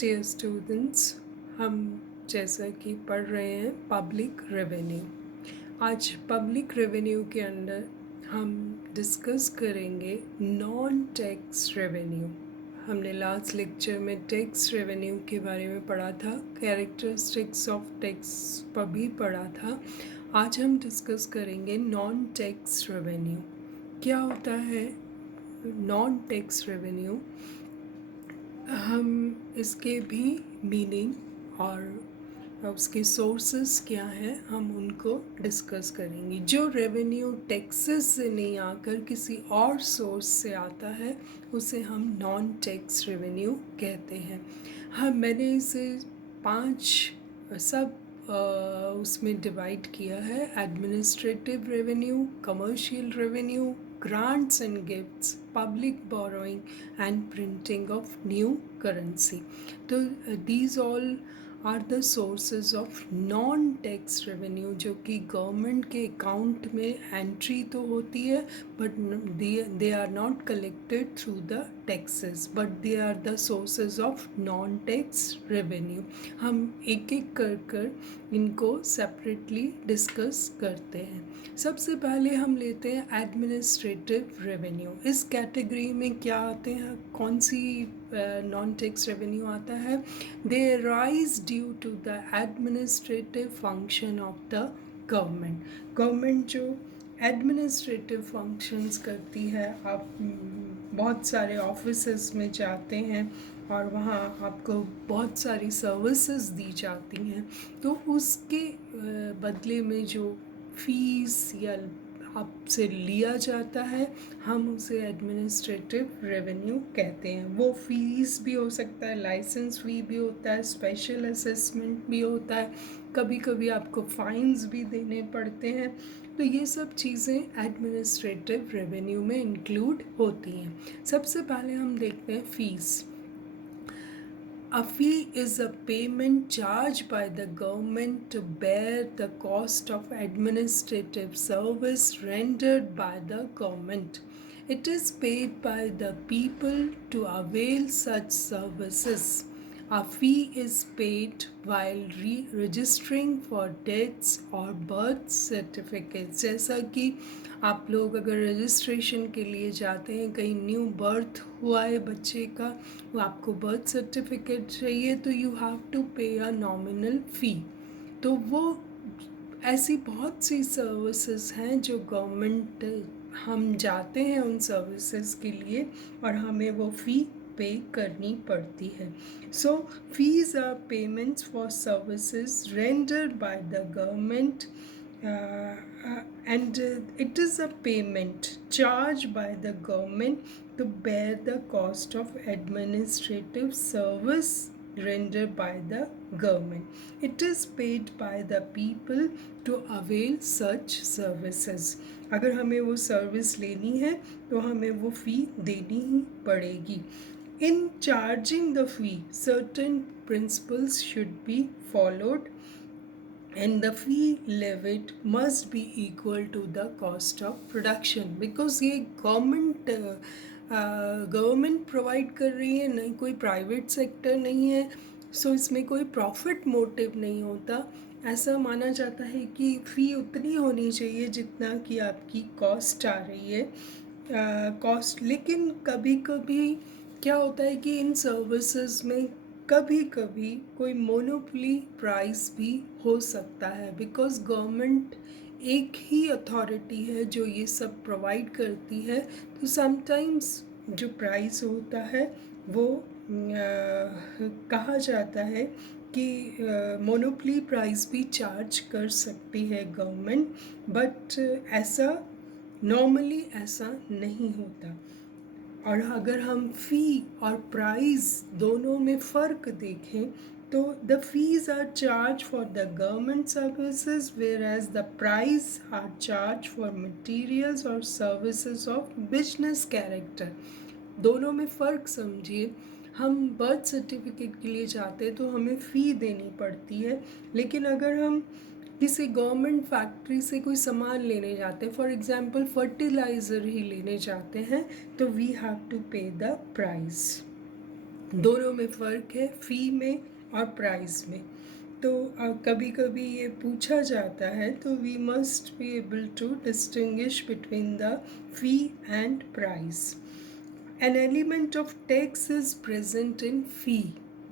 Dear students, हम जैसा कि पढ़ रहे हैं पब्लिक रेवेन्यू। आज पब्लिक रेवेन्यू के अंदर हम डिस्कस करेंगे नॉन टैक्स रेवेन्यू। हमने लास्ट लेक्चर में टैक्स रेवेन्यू के बारे में पढ़ा था, कैरेक्टरिस्टिक्स ऑफ टैक्स पर भी पढ़ा था। आज हम डिस्कस करेंगे नॉन टैक्स रेवेन्यू। क्या होता है नॉन टैक्स रेवेन्यू? हम इसके भी मीनिंग और उसके सोर्सेस क्या हैं हम उनको डिस्कस करेंगे। जो रेवेन्यू टैक्सेस से नहीं आकर किसी और सोर्स से आता है उसे हम नॉन टैक्स रेवेन्यू कहते हैं। हाँ, मैंने इसे 5 सब उसमें डिवाइड किया है: administrative revenue, commercial revenue, grants and gifts, public borrowing and printing of new currency. तो these all are the sources of non tax revenue जो कि गवर्नमेंट के अकाउंट में एंट्री तो होती है but they are not collected through the taxes but they are the sources of non tax revenue. हम एक एक कर इनको सेपरेटली डिस्कस करते हैं। सबसे पहले हम लेते हैं एडमिनिस्ट्रेटिव रेवेन्यू। इस कैटेगरी में क्या आते हैं, कौन सी नॉन टैक्स रेवेन्यू आता है? They rise due to the administrative function of the government. Government जो एडमिनिस्ट्रेटिव फंक्शंस करती है, आप बहुत सारे ऑफिसेस में जाते हैं और वहाँ आपको बहुत सारी सर्विसेज दी जाती हैं, तो उसके बदले में जो फीस या आपसे लिया जाता है हम उसे एडमिनिस्ट्रेटिव रेवेन्यू कहते हैं। वो फीस भी हो सकता है, लाइसेंस फी भी होता है, स्पेशल असेसमेंट भी होता है, कभी कभी आपको फाइन्स भी देने पड़ते हैं। तो ये सब चीज़ें एडमिनिस्ट्रेटिव रेवेन्यू में इंक्लूड होती हैं। सबसे पहले हम देखते हैं fees. A fee is a payment charged by the government to bear the cost of administrative service rendered by the government. It is paid by the people to avail such services. A fee is paid while registering for deaths or birth certificates. जैसा कि आप लोग अगर registration के लिए जाते हैं, कहीं न्यू बर्थ हुआ है बच्चे का, वो आपको बर्थ सर्टिफिकेट चाहिए, तो यू हैव टू पे अ नॉमिनल फ़ी। तो वो ऐसी बहुत सी सर्विसेज हैं जो गवर्नमेंट, हम जाते हैं उन सर्विसेज के लिए और हमें वो फ़ी पे करनी पड़ती है। So fees are payments for services rendered by the government and it is a payment charged by the government to bear the cost of administrative service rendered by the government. It is paid by the people to avail such services. अगर हमें वो service लेनी है तो हमें वो फ़ी देनी ही पड़ेगी। In charging the fee, certain principles should be followed and the fee levied must be equal to the cost of production, because ये गवर्नमेंट प्रोवाइड कर रही है, नहीं कोई प्राइवेट सेक्टर नहीं है, सो इसमें कोई प्रॉफिट मोटिव नहीं होता। ऐसा माना जाता है कि फ़ी उतनी होनी चाहिए जितना कि आपकी कॉस्ट आ रही है कॉस्ट। लेकिन कभी कभी क्या होता है कि इन सर्विसेज में कभी कभी कोई मोनोपोली प्राइस भी हो सकता है, बिकॉज गवर्नमेंट एक ही अथॉरिटी है जो ये सब प्रोवाइड करती है। तो समटाइम्स जो प्राइस होता है वो कहा जाता है कि मोनोपोली प्राइस भी चार्ज कर सकती है गवर्नमेंट, बट ऐसा नॉर्मली ऐसा नहीं होता। और अगर हम फ़ी और प्राइस दोनों में फ़र्क देखें तो the fees are charge for the government services whereas the price are charge for materials और सर्विसेज ऑफ बिजनेस कैरेक्टर। दोनों में फ़र्क समझिए। हम बर्थ सर्टिफिकेट के लिए जाते हैं तो हमें फ़ी देनी पड़ती है, लेकिन अगर हम किसी गवर्नमेंट फैक्ट्री से कोई सामान लेने जाते हैं, फॉर एग्जांपल फर्टिलाइज़र ही लेने जाते हैं, तो वी हैव टू पे द प्राइस। दोनों में फ़र्क है, फ़ी में और प्राइस में। तो कभी कभी ये पूछा जाता है, तो we must be able to distinguish between the fee and price. An element of tax is present in fee.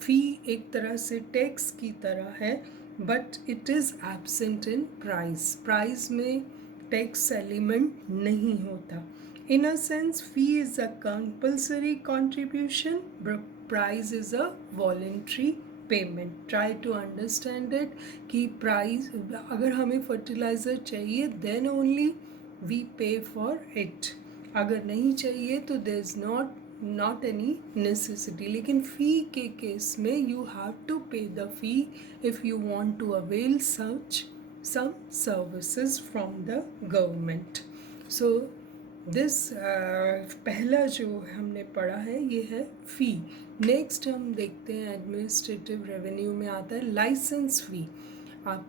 Fee एक तरह से टैक्स की तरह है, but it is absent in price. Price में टैक्स एलिमेंट नहीं होता। In a sense, fee is a compulsory contribution, price is a voluntary payment. Try to understand it कि price, अगर हमें fertilizer चाहिए then only we pay for it. अगर नहीं चाहिए तो there is not any necessity. लेकिन fee के केस में you have to pay the fee if you want to avail some services from the government. So this पहला जो हमने पढ़ा है ये है फ़ी। नेक्स्ट हम देखते हैं एडमिनिस्ट्रेटिव रेवेन्यू में आता है लाइसेंस फ़ी। आप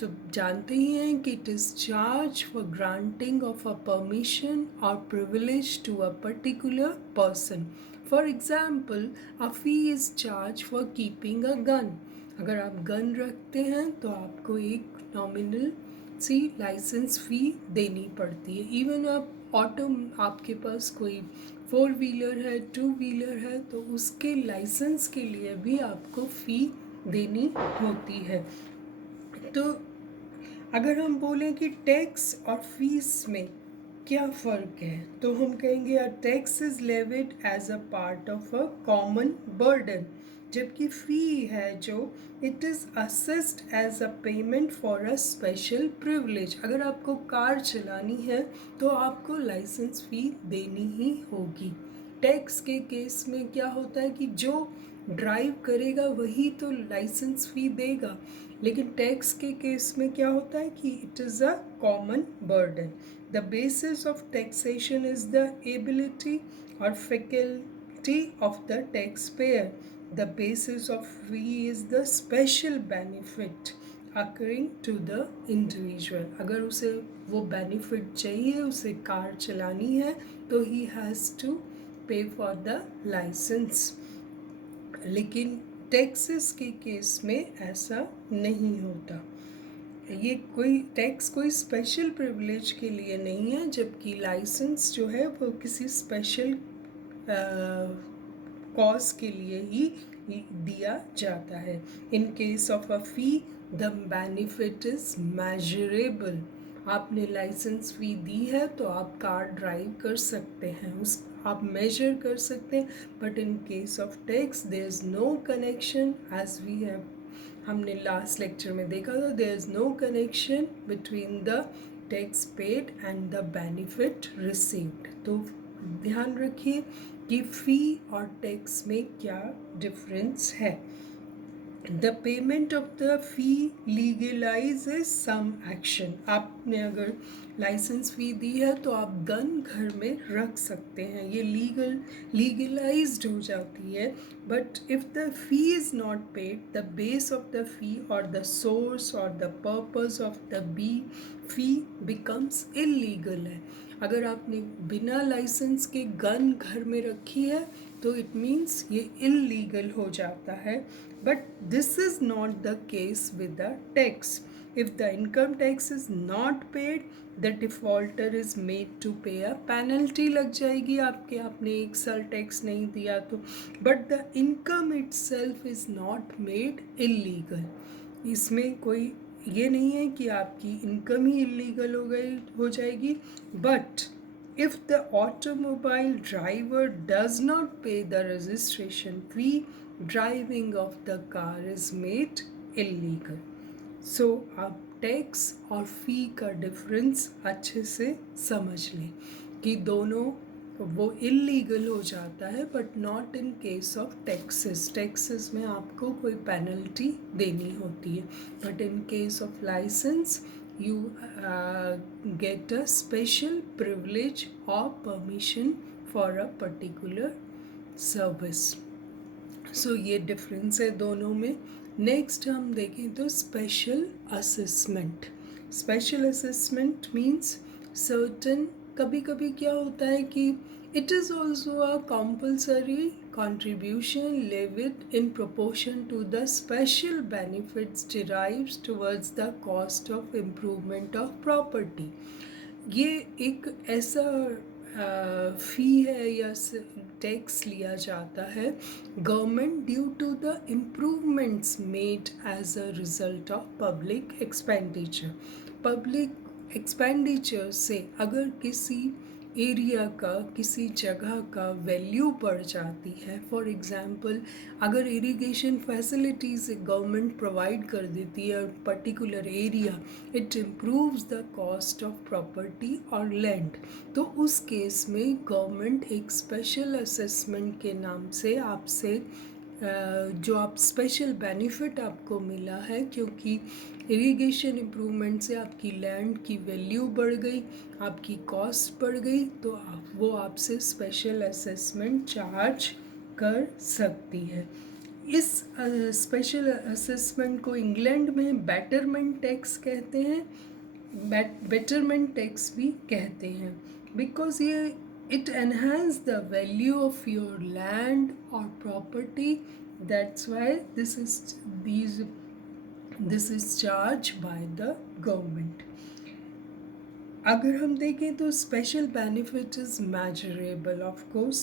तो जानते ही हैं कि it is charge for granting of a permission और privilege to a particular person. For example, a fee is charge for keeping a gun. अगर आप गन रखते हैं तो आपको एक नॉमिनल सी लाइसेंस फ़ी देनी पड़ती है। इवन आप ऑटो, आपके पास कोई 4 व्हीलर है, 2 व्हीलर है, तो उसके लाइसेंस के लिए भी आपको फ़ी देनी होती है। तो अगर हम बोलें कि टैक्स और फीस में क्या फ़र्क है, तो हम कहेंगे a tax is levied as a part of a common burden, जबकि फ़ी है जो it is assessed as a payment for a special privilege. अगर आपको कार चलानी है तो आपको लाइसेंस फ़ी देनी ही होगी। टैक्स के केस में क्या होता है कि जो ड्राइव करेगा वही तो लाइसेंस फ़ी देगा, लेकिन टैक्स के केस में क्या होता है कि it is a common burden. The basis of taxation is the ability और faculty of the taxpayer. The basis of fee is the special benefit accruing to the individual. अगर उसे वो बेनिफिट चाहिए, उसे कार चलानी है, तो he has to पे फॉर द लाइसेंस। लेकिन टैक्सेस के केस में ऐसा नहीं होता। ये कोई टैक्स कोई स्पेशल प्रिविलेज के लिए नहीं है, जबकि लाइसेंस जो है वो किसी स्पेशल कॉज के लिए ही दिया जाता है। इन case of a fee the benefit is measurable. आपने लाइसेंस फ़ी दी है तो आप कार ड्राइव कर सकते हैं, उस आप मेजर कर सकते हैं। But in case of tax there is no connection, as we have हमने लास्ट लेक्चर में देखा था, there is no connection between the tax paid and the benefit received. तो ध्यान रखिए कि फ़ी और टैक्स में क्या डिफरेंस है। The payment of the fee legalises some action. आपने अगर लाइसेंस फ़ी दी है तो आप गन घर में रख सकते हैं, ये लीगलाइज्ड हो जाती है। But if the fee is not paid, the base of the fee और द सोर्स और the purpose of the fee becomes illegal है। अगर आपने बिना लाइसेंस के गन घर में रखी है तो इट मीन्स ये इलीगल हो जाता है। But this is not the case with the tax. If the income tax is not paid, the defaulter is made to pay a penalty लग जाएगी आपके, आपने 1 साल टैक्स नहीं दिया तो। But the income itself is not made illegal. इसमें कोई ये नहीं है कि आपकी इनकम ही इलीगल हो जाएगी। But if the automobile driver does not pay the registration fee, driving of the car is made illegal. So आप टैक्स और फ़ी का डिफरेंस अच्छे से समझ लें कि दोनों वो इलीगल हो जाता है, but not in case of taxes. Taxes में आपको कोई पेनल्टी देनी होती है, but in case of licence you get a special privilege or permission for a particular service. So ये डिफरेंस है दोनों में। नेक्स्ट हम देखें तो special assessment. Special assessment means certain, कभी कभी क्या होता है कि it is also a contribution levied in proportion to the special benefits derived towards the cost of improvement of property. ये एक ऐसा फ़ी है या टैक्स लिया जाता है government due to the improvements made as a result of public expenditure. Public expenditure से अगर किसी एरिया का किसी जगह का वैल्यू बढ़ जाती है, फॉर एग्ज़ाम्पल अगर इरिगेशन फैसिलिटीज़ गवर्नमेंट प्रोवाइड कर देती है particular area, it improves the cost of property और लैंड, तो उस केस में गवर्नमेंट एक स्पेशल असेसमेंट के नाम से आपसे जो आप स्पेशल बेनिफिट आपको मिला है क्योंकि इरिगेशन इम्प्रूवमेंट से आपकी लैंड की वैल्यू बढ़ गई, आपकी कॉस्ट बढ़ गई, तो वो आपसे स्पेशल असेसमेंट चार्ज कर सकती है। इस स्पेशल असेसमेंट को इंग्लैंड में बेटरमेंट टैक्स कहते हैं, बेटरमेंट टैक्स भी कहते हैं, बिकॉज ये it enhance the value of your land or property. That's why this is charged by the government. अगर हम देखें तो special benefit is measurable. Of course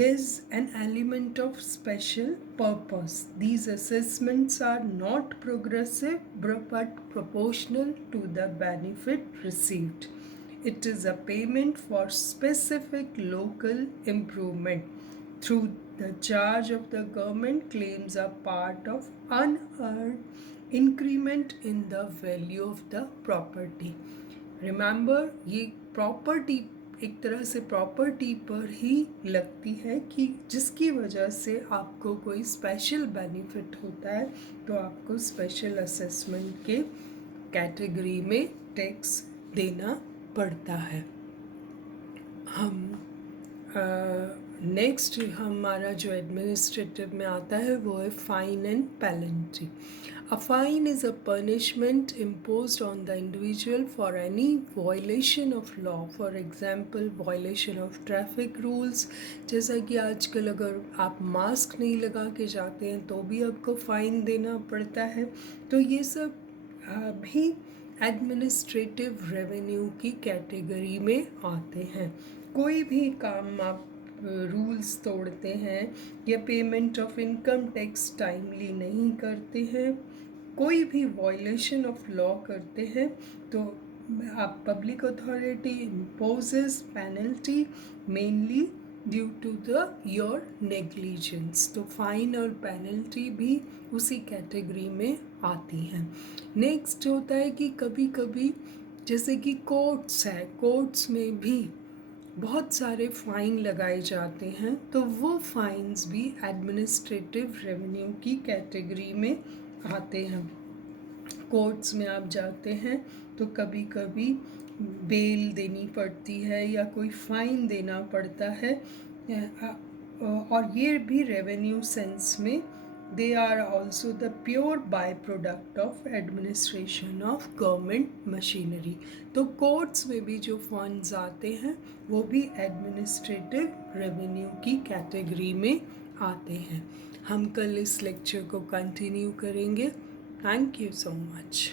there's an element of special purpose. These assessments are not progressive but proportional to the benefit received. It is a payment for specific local improvement. Through the charge of the government claims a part of unearned increment in the value of the property. Remember, ये property एक तरह से property पर ही लगती है कि जिसकी वजह से आपको कोई स्पेशल बेनिफिट होता है, तो आपको स्पेशल असेसमेंट के कैटेगरी में टैक्स देना पड़ता है। हम नेक्स्ट हमारा जो एडमिनिस्ट्रेटिव में आता है वो है fine and penalty. A fine is a punishment imposed on the individual for any violation of law, for example violation of traffic rules. जैसा कि आजकल अगर आप मास्क नहीं लगा के जाते हैं तो भी आपको फ़ाइन देना पड़ता है, तो ये सब भी एडमिनिस्ट्रेटिव रेवेन्यू की कैटेगरी में आते हैं। कोई भी काम आप रूल्स तोड़ते हैं या payment of income tax timely नहीं करते हैं, कोई भी वायलेशन ऑफ लॉ करते हैं, तो आप public authority imposes penalty mainly due to the your negligence. तो फाइन और पेनल्टी भी उसी कैटेगरी में आती हैं। नेक्स्ट होता है कि कभी कभी जैसे कि कोर्ट्स है, कोर्ट्स में भी बहुत सारे फ़ाइन लगाए जाते हैं, तो वो फाइन्स भी एडमिनिस्ट्रेटिव रेवेन्यू की कैटेगरी में आते हैं। कोर्ट्स में आप जाते हैं तो कभी कभी बेल देनी पड़ती है या कोई फ़ाइन देना पड़ता है, और ये भी रेवेन्यू सेंस में they are also the pure by product of administration of government machinery. तो कोर्ट्स में भी जो फंड्स आते हैं वो भी एडमिनिस्ट्रेटिव रेवेन्यू की कैटेगरी में आते हैं। हम कल इस लेक्चर को कंटिन्यू करेंगे। Thank you so much.